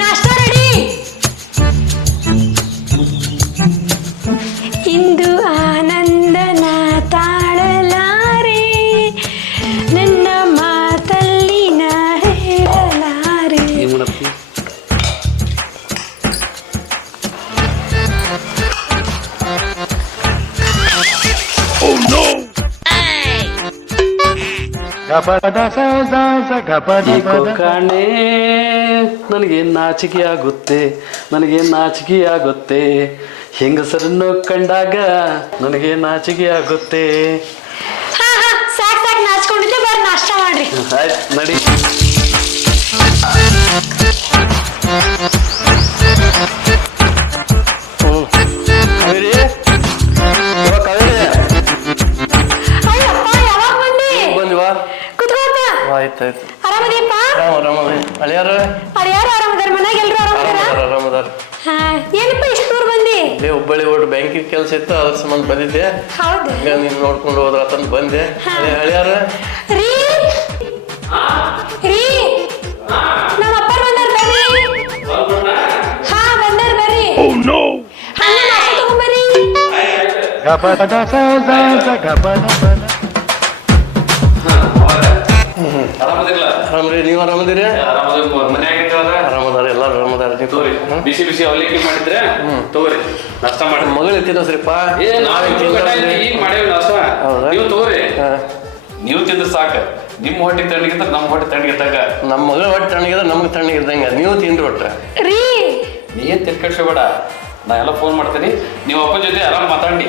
ನಾಷ್ಟಾ ರೆಡಿ. ಇಂದು ಆನಂದನ ತಾಳಲಾರೆ, ನನ್ನ ಮಾತಲ್ಲಿ ನಾ ಹೇಳಲಾರೆ. ಕಾಣೆ ನನಗೆ ನಾಚಿಕೆ ಆಗುತ್ತೆ, ಹೆಂಗಸರನ್ನು ಕಂಡಾಗ ನನಗೆ ನಾಚಿಕೆ ಆಗುತ್ತೆ. ಸಾಕ್ ನಾಚ್ಕೊಂಡಿದ್ದೆ, ಬರ್ರಿ ನಾಷ್ಟ ಮಾಡ್ರಿ. ಆಯ್ತು ನಡಿ. ಆಯ್ತಾಯ್ತು. ಆರಾಮದಿಯಪ್ಪ? ಅಳಿಯಾರು ಆರಾಮದಾರ, ಮನ್ಯಾಗ ಎಲ್ರು ಆರಾಮದಾರ. ಏನಪ್ಪ ಇಷ್ಟು ದೂರ ಬಂದಿ? ಹುಬ್ಬಳ್ಳಿ ಒಟ್ಟು ಬ್ಯಾಂಕಿನ ಕೆಲಸ ಇತ್ತು, ಅದ್ರ ಸಂಬಂಧ ಬಂದಿದ್ದೆ. ನೀನ್ ನೋಡ್ಕೊಂಡು ಹೋದ್ರ ತಂದು ಬಂದೆ. ಅಳಿಯಾರು ನಮ್ಮ ಅಪ್ಪ ಬಂದಾರ, ಬರ್ರಿ. ಬಂದಾರ, ಬರ್ರಿ. ತಗೊಂಬರ್ರಿ. ಆರಾಮ್ರಿ, ನೀವು ಆರಾಮದಿರಿ? ಆರಾಮದಾರ, ಎಲ್ಲಾರು ಆರಾಮದಾರ. ಬಿಸಿ ಬಿಸಿ ಅವಲಕ್ಕಿ ಮಾಡಿದ್ರೆ ತಗೋರಿ, ನಾಷ್ಟ ಮಾಡಿ. ಮಗಳು ತಿನ್ನಸ್ರಿಪ್ಪ. ನೀವು ತಗೋರಿ, ನೀವು ತಿಂದ್ರೆ ಸಾಕು. ನಿಮ್ಮ ಹೊಟ್ಟೆ ತಣ್ಣಗಿದ್ರೆ ನಮ್ಮ ಹೊಟ್ಟೆ ತಣ್ಣಗಿದ್ದಾಗ, ನಮ್ಮ ಮಗಳ ಹೊಟ್ಟೆ ತಣ್ಣಗಿದ್ರೆ ನಮ್ಗೆ ತಣ್ಣಗಿದ್ದಂಗ. ನೀವು ತಿಂದ್ರಿ ಒಟ್ಟ ನೀ ಏನ್ ತಿರ್ಕಡ್ಸಬೇಡ, ನಾ ಎಲ್ಲ ಫೋನ್ ಮಾಡ್ತೀನಿ. ನೀವು ಅಪ್ಪನ ಜೊತೆ ಆರಾಮ್ ಮಾತಾಡಿ.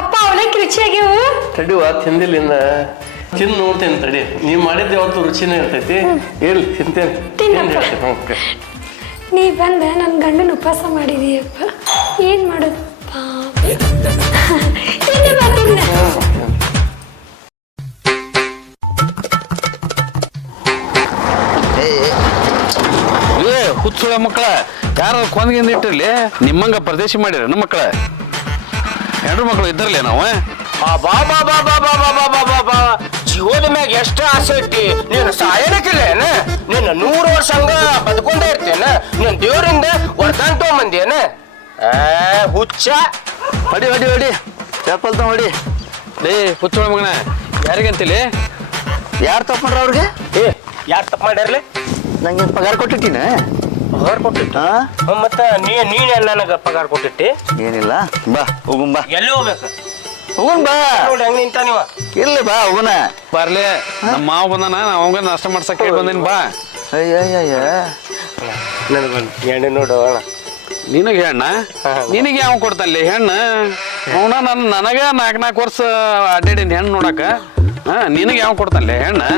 ಅಪ್ಪ ಅವಲಕ್ಕಿ ರುಚಿಯಾಗ್ಯವು. ತಡಿವಾ, ತಿಂದಿಲ್ಲ ಇನ್ನ, ತಿಂದು ನೋಡ್ತೇನೆ ತಡಿ. ನೀವು ಮಾಡಿದ್ದೆ ಯಾವತ್ತು ರುಚಿನೇ ಇರ್ತೈತಿ. ಹೇಳಿ ತಿಂತೇನೆ. ನೀ ಬಂದ ನನ್ನ ಗಂಡನ ಉಪವಾಸ ಮಾಡಿದೀಯಪ್ಪ, ಏನ್ ಮಾಡೋದು? ಹುಚ್ಚುಳ ಮಕ್ಕಳ ಯಾರು ಕೊಂದ್ಗಿಂದ ಇಟ್ಟಿರ್ಲಿ, ನಿಮ್ಮಂಗ ಪ್ರದೇಶ ಮಾಡಿರ ನಮ್ಮ ಮಕ್ಕಳ. ಹೆಣ್ಣು ಮಕ್ಕಳು ಇದ್ದರ್ಲಿ ನಾವು. ಜೀವದ ಮ್ಯಾಗ ಎಷ್ಟ ಆಸೆ ಇಟ್ಟಿ, ನೀನು ಸಾಯನಕ್ಕಿಲ್ಲೇನ? ನೀನು 100 ವರ್ಷ ಹಂಗ ಬದುಕೊಂಡೇ ಇರ್ತೇನ? ನೀನ್ ದೇವ್ರಿಂದ ವರ್ದಾನ್ ತಗೊಂಬಂದೇನ? ಹುಚ್ಚ. ಹೊಡಿ ಹೊಡಿ ಹೊಡಿ, ಚಪ್ಪಲ್ ತಗೊಂಡು ಹೊಡಿ. ಲೇ ಹುಚ್ಚುಳ ಮಗನ, ಯಾರಿಗಂತಿಲಿ? ಯಾರು ತಪ್ಪು ಮಾಡ್ರ ಅವ್ರಿಗೆ? ಯಾರು ತಪ್ಪು ಮಾಡ್ಯಾರ್ಲಿ? ನಂಗೆ ಪಗಾರ ಕೊಟ್ಟಿಟ್ಟಿನ? ಪಗಾರ ಕೊಟ್ಟಿಟ್ಟ? ಮತ್ತ ನೀನ್ ನನಗ ಪಗಾರ ಕೊಟ್ಟಿಟ್ಟಿ? ಏನಿಲ್ಲ, ಬಾ ಹೋಗುಂಬಾ. ಎಲ್ಲಿ ಹೋಗ್ಬೇಕು? ಹೋಗುನ್ ಬಾ. ನೋಡಿ ಹೆಂಗ್ ನಿಂತ ನೀವ. ಇಲ್ಲ ಬಾ ಹೋಗುನ. ಬರ್ಲಿ, ನಮ್ಮ ಮಾವ ಬಂದಾನ, ಅವಂಗ ನಾಷ್ಟ ಮಾಡ್ಸಕ್ ಹೇಳಿ ಬಂದೇನಿ. ಬಾ. ಅಯ್ಯ ನನಗೊಂದು ಎಣ್ಣೆ ನೋಡು. ನಿನಗೆ ಹೆಣ್ಣ? ನಿನಗೆ ಯಾವ ಕೊಡ್ತಾನಲ್ಲಿ ಹೆಣ್ಣು? ಅವನ ನನಗ 4 ವರ್ಷ ಅಡ್ಡಾಡಿನ ಹೆಣ್ಣು ನೋಡಕ. ನಿನಗೆ ಯಾವ ಕೊಡ್ತಾನಲ್ಲಿ ಹೆಣ್ಣು?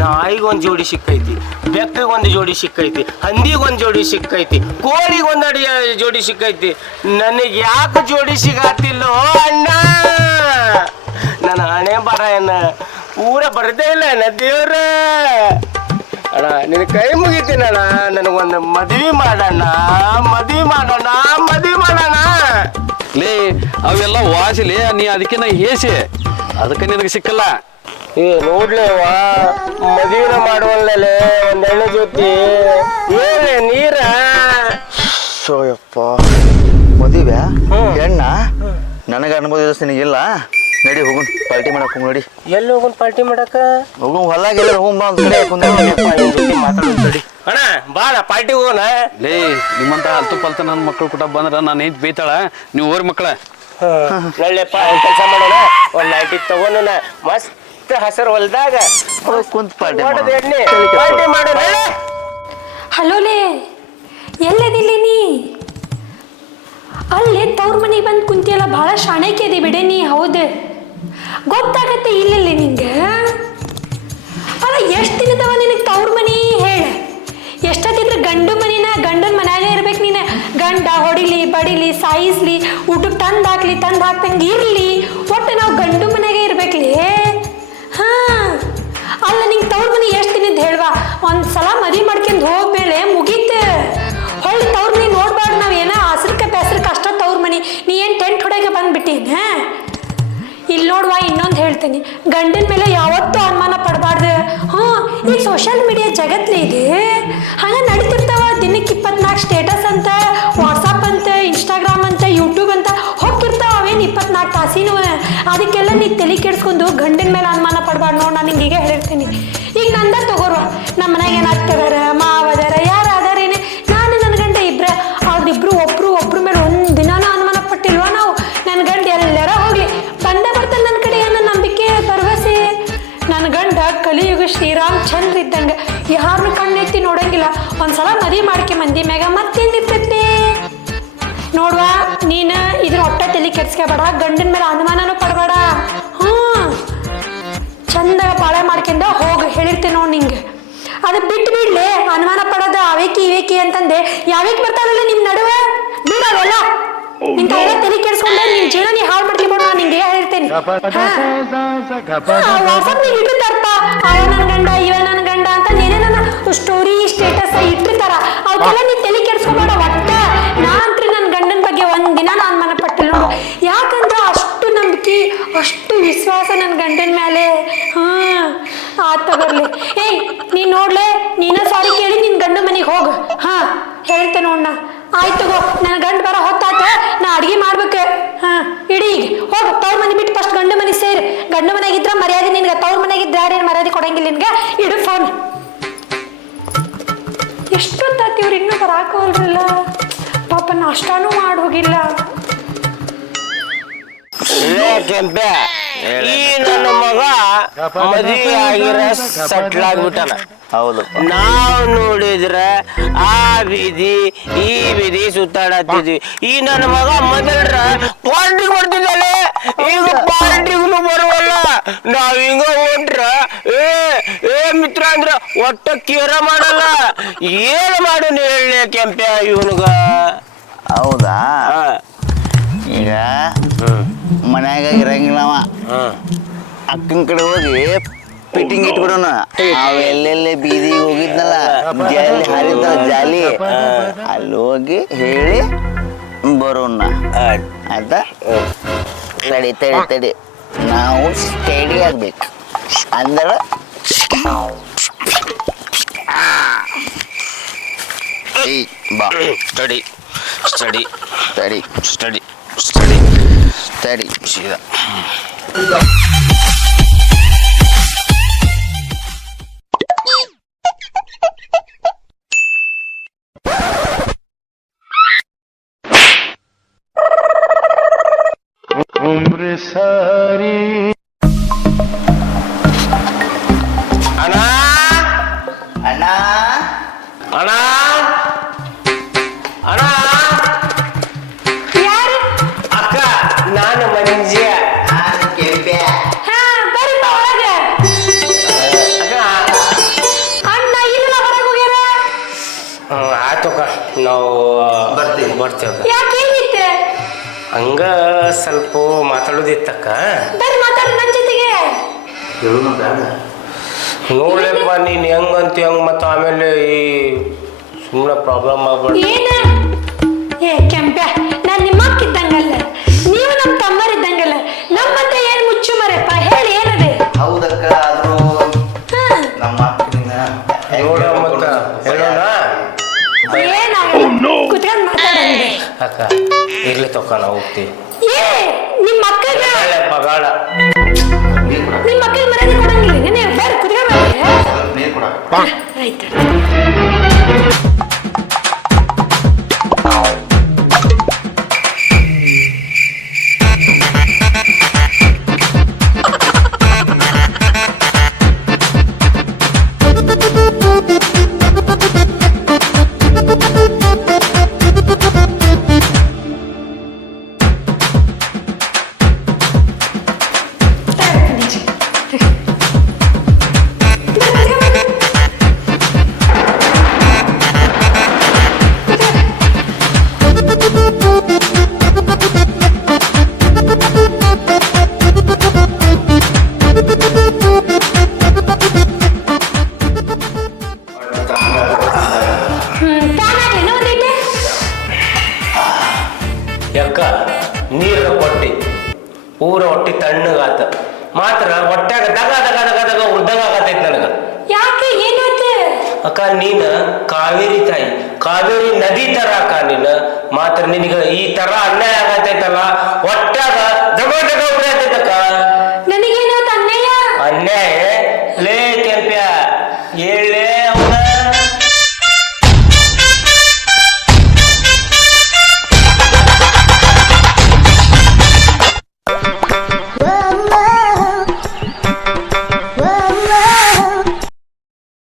ನಾಯಿಗೊಂದು ಜೋಡಿ ಸಿಕ್ಕೈತಿ, ಬೆಕ್ಕಿಗೊಂದು ಜೋಡಿ ಸಿಕ್ಕೈತಿ, ಹಂದಿಗೊಂದು ಜೋಡಿ ಸಿಕ್ಕೈತಿ, ಕೋಳಿಗೊಂದು ಜೋಡಿ ಸಿಕ್ಕೈತಿ. ನನಗೆ ಯಾಕೆ ಜೋಡಿ ಸಿಗತ್ತಿಲ್ಲೋ ಅಣ್ಣ? ನನ್ನ ಹಣೆ ಬರ ಏನ ಪೂರ ಬರದೇ ಇಲ್ಲ ಅಣ್ಣ. ದೇವ್ರ ಅಣ್ಣ, ನಿನ್ನ ಕೈ ಮುಗಿತೀನಿ ಅಣ್ಣ, ನನಗೊಂದು ಮದ್ವಿ ಮಾಡೋಣ. ಲೇ ಅವೆಲ್ಲ ವಾಸಿಲಿ, ನೀ ಅದಕ್ಕೆ ನಾ ಹೇಸಿ, ಅದಕ್ಕೆ ನಿನಗೆ ಸಿಕ್ಕಲ್ಲ. ನೋಡ್ಲೇವಾ, ಮದುವೆನ ಮಾಡುವಲ್ಲೇ ಒಂದ್ ಎಣ್ಣೆ ಜೊತೆ ಏನೇ ನೀರ. ಸೋಯಪ್ಪ, ಮದುವೆ ಹೆಣ್ಣ? ನನಗೆ ಅನುಭವ ನಿನಗಿಲ್ಲ. ನಡಿ ಹೋಗುನ್, ಪಾರ್ಟಿ ಮಾಡಕ್ ಹೋಗ್. ನೋಡಿ ಎಲ್ಲಿ ಹೋಗುನ್ ಪಾರ್ಟಿ ಮಾಡಕ? ಹೋಗುನ್, ಹೊಲಾಗೆಲ್ಲ ಹೋಗುಂಬಾ. ಅಣ್ಣ ಬಾಳ ಪಾರ್ಟಿ ಹೋಗೋಣ. ಲೇ ನಿಮ್ಮಂತ ಹಲ್ತು ಪಲ್ತ ನನ್ನ ಮಕ್ಕಳು ಕೂಡ ಬಂದ್ರ ನಾನು ಏನ್ ಬೈತಾಳ. ನೀವು ಓರ್ ಮಕ್ಕಳ ನಳ್ಳೆಪ್ಪ, ಕೆಲಸ ಮಾಡೋಣ. ಒಂದ್ ನೈಟಿ ತಗೊಂಡ ಮಸ್ತ್ ಹಸರು ಹೊಲ್ದಾಗ ಕುಂತ್ ಪಾರ್ಟಿ ಮಾಡೋಣ. ಹಲೋಲೇ, ಎಲ್ಲದಿಲ್ಲ ನೀ? ಅಲ್ಲೇ ತವ್ರ ಮನೆಗೆ ಬಂದು ಕುಂತಿಯಲ್ಲ, ಭಾಳ ಶಾಣೆಕೆ ಅದಿ ಬಿಡೆ ನೀ. ಹೌದು, ಗೊತ್ತಾಗತ್ತೆ ಇಲ್ಲಲ್ಲ ನಿಂಗೆ? ಅಲ್ಲ, ಎಷ್ಟು ದಿನದವ ನಿನಗೆ ತವ್ರ ಮನೆ? ಹೇಳ, ಎಷ್ಟೊತ್ತಿದ್ರೆ ಗಂಡನ ಮನ್ಯಾಗ ಇರ್ಬೇಕು ನೀನು. ಗಂಡ ಹೊಡಿಲಿ ಬಡಿಲಿ ಸಾಯಿಸ್ಲಿ, ಊಟಕ್ಕೆ ತಂದು ಹಾಕ್ತಂಗೆ ಇರಲಿ, ಒಟ್ಟು ನಾವು ಗಂಡು ಮನ್ಯಾಗ ಇರ್ಬೇಕ್ಲಿ. ಅಲ್ಲ, ನಿಂಗೆ ತವ್ರ ಮನೆ ಎಷ್ಟು ದಿನದ ಹೇಳ್ವಾ? ಒಂದ್ಸಲ ಮದುವೆ ಮಾಡ್ಕೊಂಡು ಹೋಗ್ಬೇಳೆ, ಮುಗೀತು. ಹೊಳ್ಳಿ ತವ್ರ ಮನೆ ನೋಡ್ಬಾರ್ದು. ನಾವು ಏನೋ ಹಸ್ರಕ್ಕೆ ಬೆಸ್ರಕ್ಕೆ ಅಷ್ಟ ತವ್ರ ಮನೆ. ನೀ ಏನು ಟೆಂಟ್ ಹೊಡೆಗೆ ಬಂದ್ಬಿಟ್ಟೀನ? ಇಲ್ಲಿ ನೋಡುವ, ಇನ್ನೊಂದು ಹೇಳ್ತೀನಿ. ಹೇಳ್ತೀನಿ, ಗಂಡನ ಮೇಲೆ ಯಾವತ್ತೂ ಅನುಮಾನ ಪಡಬಾರ್ದು. ಹ್ಞೂ, ಈಗ ಸೋಷಿಯಲ್ ಮೀಡಿಯಾ ಜಗತ್ತಲ್ಲಿ ಇದೆ, ಹಂಗೆ ನಡೀತಿರ್ತಾವ. ದಿನಕ್ಕೆ 24 ಸ್ಟೇಟಸ್ ಅಂತ, ವಾಟ್ಸಪ್ ಅಂತ, ಇನ್ಸ್ಟಾಗ್ರಾಮ್ ಅಂತ, ಯೂಟ್ಯೂಬ್ ಅಂತ ಹೋಗ್ತಿರ್ತಾವ. ಅವೇನು 24 ತಾಸಿನೂ. ಅದಕ್ಕೆಲ್ಲ ನೀ ತಲೆ ಕೆಡಿಸ್ಕೊಂಡು ಗಂಡನ ಮೇಲೆ ಅನುಮಾನ ಪಡಬಾರ್ದು ನೋಡಿ. ನಾನು ನಿಂಗೆ ಈಗ ಹೇಳಿರ್ತೀನಿ. ಈಗ ನಂದ ತಗೋರ್ವ, ನಮ್ಮ ಮನೆಗೆ ಏನಾಗ್ತದಾರ, ಮಾವದಾರ, ಯಾರು ಅದಾರೇನೆ, ನಾನು ನನ್ನ ಗಂಡ ಅವ್ರಿಬ್ರು ಒಬ್ರ ಮೇಲೆ ಒಂದು ದಿನಾನ ಅನುಮಾನ ಪಟ್ಟಿಲ್ವಾ ನಾವು? ನನ್ನ ಗಂಡ ಎಲ್ಲರ ಹೋಗ್ಲಿ ಬಂದ ಬರ್ತಾನೆ ನನ್ನ ಕಡೆ ಅನ್ನೋ ನಂಬಿಕೆ ಭರವಸೆ. ನನ್ನ ಗಂಡ ಕಲಿಯುಗ ಶ್ರೀರಾಮಚಂದ್ರ ಇದ್ದಂಗೆ, ಯಾರನ್ನ ಕಣ್ಣೆತ್ತಿ ನೋಡಂಗಿಲ್ಲ. ಒಂದ್ಸಲ ಮದುವೆ ಮಾಡ್ಕೆ ಮಂದಿ ಮ್ಯಾಗ ಮತ್ತೇನಿರ್ತೈತಿ ನೋಡುವ. ನೀನು ಇದ್ರ ಹೊಟ್ಟೆ ತಲೆ ಕೆಡ್ಸ್ಕೊಬೇಡ, ಗಂಡನ ಮೇಲೆ ಅನುಮಾನನೂ ಪಡಬೇಡ. ಹ್ಞೂ, ಚಂದಾಗ ಪಾಳೆ ಮಾಡ್ಕೊಂಡ ಹೋಗಿ ಹೇಳಿರ್ತೇನೆ ನೋಡಿ ನಿಂಗೆ. ಅದು ಬಿಟ್ಟು ಬಿಡ್ಲೆ ಅನುಮಾನ ಪಡೋದು ಅವೇಕಿ ಇವೇಕಿ ಅಂತಂದೆ. ಯಾವೇಕ್ ಬರ್ತಾರಲ್ಲ ನಿಮ್ಮ ನಡುವೆ, ಬಿಡೋದಲ್ಲ. ಇಂಥವೆಲ್ಲ ತಲೆ ಕೆಡಿಸ್ಕೊಂಡೆ ನಿನ್ ಜೀವನ ನೀ ಹಾಳು ಮಾಡ್ಕೊಂಡ್ಬಿಡು. ನಾನು ನಿಂಗೆ ಹೇಳಿರ್ತೇನೆ. ವಾಟ್ಸಪ್ ನೀವು ಇಟ್ಟಿರ್ತಾರಪ್ಪ, ಅವ ನನ್ನ ಗಂಡ ಇವ ನನ್ನ ಗಂಡ ಅಂತ ಏನೇನ ಸ್ಟೋರಿ ಸ್ಟೇಟಸ್ ಇಟ್ಟಿರ್ತಾರ. ಅವಕ್ಕೆಲ್ಲ ನೀ ತಲೆ ಕೆಡಿಸ್ಕೊಬೇಡ ಒಟ್ಟ. ನಾನಂತ್ರಿ ನನ್ನ ಗಂಡನ ಬಗ್ಗೆ ಒಂದಿನ ನಾನು ಅನುಮಾನ ಪಟ್ಟಿಲ್ಲ ನೋಡು. ಯಾಕಂದ್ರೆ ಅಷ್ಟು ನಂಬಿಕೆ, ಅಷ್ಟು ವಿಶ್ವಾಸ ನನ್ನ ಗಂಡನ ಮೇಲೆ. ತಗೋರ್ಲಿ. ಏಯ್ ನೀನ್ ನೋಡ್ಲೆ, ನೀನ ಸಾರಿ ಕೇಳಿ ನಿನ್ ಗಂಡ ಮನೆಗೆ ಹೋಗು. ಹೇಳ್ತೇನೆ ನೋಡ್ನ. ಆಯ್ತು ತಗೋ, ನನ್ನ ಗಂಡ ಬರ ಹೊತ್ತಾತ, ನಾ ಅಡ್ಗೆ ಮಾಡ್ಬೇಕು. ಇಡೀ ಈಗ ಹೋಗು, ತವ್ರ ಮನೆ ಬಿಟ್ಟು ಫಸ್ಟ್ ಗಂಡ ಮನೆ ಸೇರಿ. ಗಂಡ ಮನೆಗಿದ್ರ ಮರ್ಯಾದೆ ನಿನ್ಗೆ, ತವ್ರ ಮನೆಗಿದ್ರ ಯಾರೇನು ಮರ್ಯಾದೆ ಕೊಡಂಗಿಲ್ಲ ನಿನ್ಗೆ. ಇಡು ಫೋನ್. ಎಷ್ಟೊತ್ತಾತಿ ಇವ್ರು ಇನ್ನೂ ಬರಾಕೋಲ್ರಲ್ಲ. ಪಾಪ ನಾಷ್ಟಾನೂ ಮಾಡಿ ಹೋಗಿಲ್ಲ. ಕೆಂಪೆ, ಈ ನನ್ನ ಮಗ ಮದುವೆ ಆಗಿರ ಸಟ್ಲ್ ಆಗ್ಬಿಟ್ಟನ. ಹೌದು, ನಾವು ನೋಡಿದ್ರೆ ಆ ಬೀದಿ ಈ ಬೀದಿ ಸುತ್ತಾಡತ್ತಿದ್ವಿ. ಈ ನನ್ನ ಮಗ ಮೊದಲ್ರ ಪಾರ್ಟಿಗೆ ಬರ್ತಿದ್ದಲೆ, ಈಗ ಪಾರ್ಟಿಗೂ ಬರುವಲ್ಲ. ನಾವ್ ಹಿಂಗ ಹೊಂಟ್ರ ಏ ಮಿತ್ರ ಅಂದ್ರ ಒಟ್ಟ ಕೇರ ಮಾಡಲ್ಲ. ಏನ್ ಮಾಡು ಹೇಳ ಕೆಂಪೆ ಇವನ್ಗ? ಹೌದಾ? ಈಗ ಮನ್ಯಾಗ ಇರಂಗಿಲ್ಲವ, ಅಕ್ಕನ ಕಡೆ ಹೋಗಿ ಫಿಟ್ಟಿಂಗ್ ಇಟ್ಬಿಡೋಣ. ಅವೆಲ್ಲೆಲ್ಲಿ ಬೀದಿಗೆ ಹೋಗಿದ್ನಲ್ಲ, ಜಾಲಿ ಹಾರಿದ್ನಲ್ಲ ಜಾಲಿ, ಅಲ್ಲಿ ಹೋಗಿ ಹೇಳಿ ಬರೋಣ. ಆಯ್ತಾ? ತಡಿ ತಡಿ ತಡಿ, ನಾವು ಸ್ಟಡಿ ಆಗ್ಬೇಕು ಅಂದ್ರೆ ಬಾ. ಸ್ಟಡಿ ಸ್ಟಡಿ ತಡಿ ಸ್ಟಡಿ ಸ್ಟಡಿ ತಡಿ ಸೀದಾ. ಅಣ್ಣ ಅಣ್ಣ ಅಣ್ಣ ಅಣ್ಣ, ಯಾರು? ಅಕ್ಕ, ನಾನು ಮಂಜ್ಯ. ಕೆಂಪೆ. ಬರೀಪ್ಪ ಒಳಗೆ. ಅಕ್ಕ, ಅಣ್ಣ ಇಲ್ಲ ಹೊರಗೆ ಹೋಗ್ಯಾರ. ಆಯ್ತಕ್ಕ, ನಾವು ಬರ್ತೀವಿ. ಬರ್ತೇವೆ. ಯಾಕೇನಿತ್ತೆ? ಹಂಗ ಸ್ವಲ್ಪ ಮಾತಾಡೋದಿತ್ತಕ್ಕ. ಬರ್ರಿ ಮಾತಾಡಿ ನನ್ನ ಜೊತೆಗೆ. ನೋಡ್ಲಪ್ಪ, ನೀನ್ ಹೆಂಗಂತ ಹೆಂಗ್ ಮತ್ತ ಆಮೇಲೆ ಈ ಸುಮ್ಮನೆ ಪ್ರಾಬ್ಲಮ್ ಆಗ್ಬಾರ್ದು. ಏನ? ಏ ಕೆಂಪೆ, ನಾನು ನಿಮ್ಮ ಅಕ್ಕಿದ್ದಂಗಲ್ಲ, ನೀವು ನಮ್ಮ ತಮ್ಮರಿದ್ದಂಗಲ್ಲ. ನಮ್ಮಂತ ಏನು ಮುಚ್ಚು ಮರಪ್ಪ, ಹೇಳಿ ಏನದೆ? ಹೌದಕ್ಕ, ಆದ್ರೂ ನಮ್ಮ ಅಕ್ಕನ ನೋಡ ಮತ್ತ ಹೇಳೋಣ. ಏನಾಗಲ್ಲ, ಕುತ್ಕೊಂಡು ಮಾತಾಡಂಗೆ. ಅಕ್ಕ ಇರ್ಲಿ ತಕ್ಕ, ನಾವು ಹೋಗ್ತೀವಿ. ಏ ನಿಮ್ಮ ಅಕ್ಕಗ ಬೇಡ, ನಿಮ್ಮ ಅಕ್ಕನ ಮರ್ಯಾದೆ ಕೊಡಂಗಿಲ್ಲ. ನೀವು ಬೇರೆ ಕುತ್ಕೊಂಡು ನೀರು ಕೊಡ. ಆಯ್ತು. ಅಕ್ಕ ನೀನ ಕಾವೇರಿ ತಾಯಿ, ಕಾವೇರಿ ನದಿ ತರ ಅಕ್ಕ ನೀನ. ಮಾತ್ರ ನಿನಗ ಈ ತರ ಅನ್ಯಾಯ ಆಗತೈತಲ್ಲ, ಒಟ್ಟಾಗ ಜಗ ಜಗ ಉರಿಯತೈತಕ್ಕ.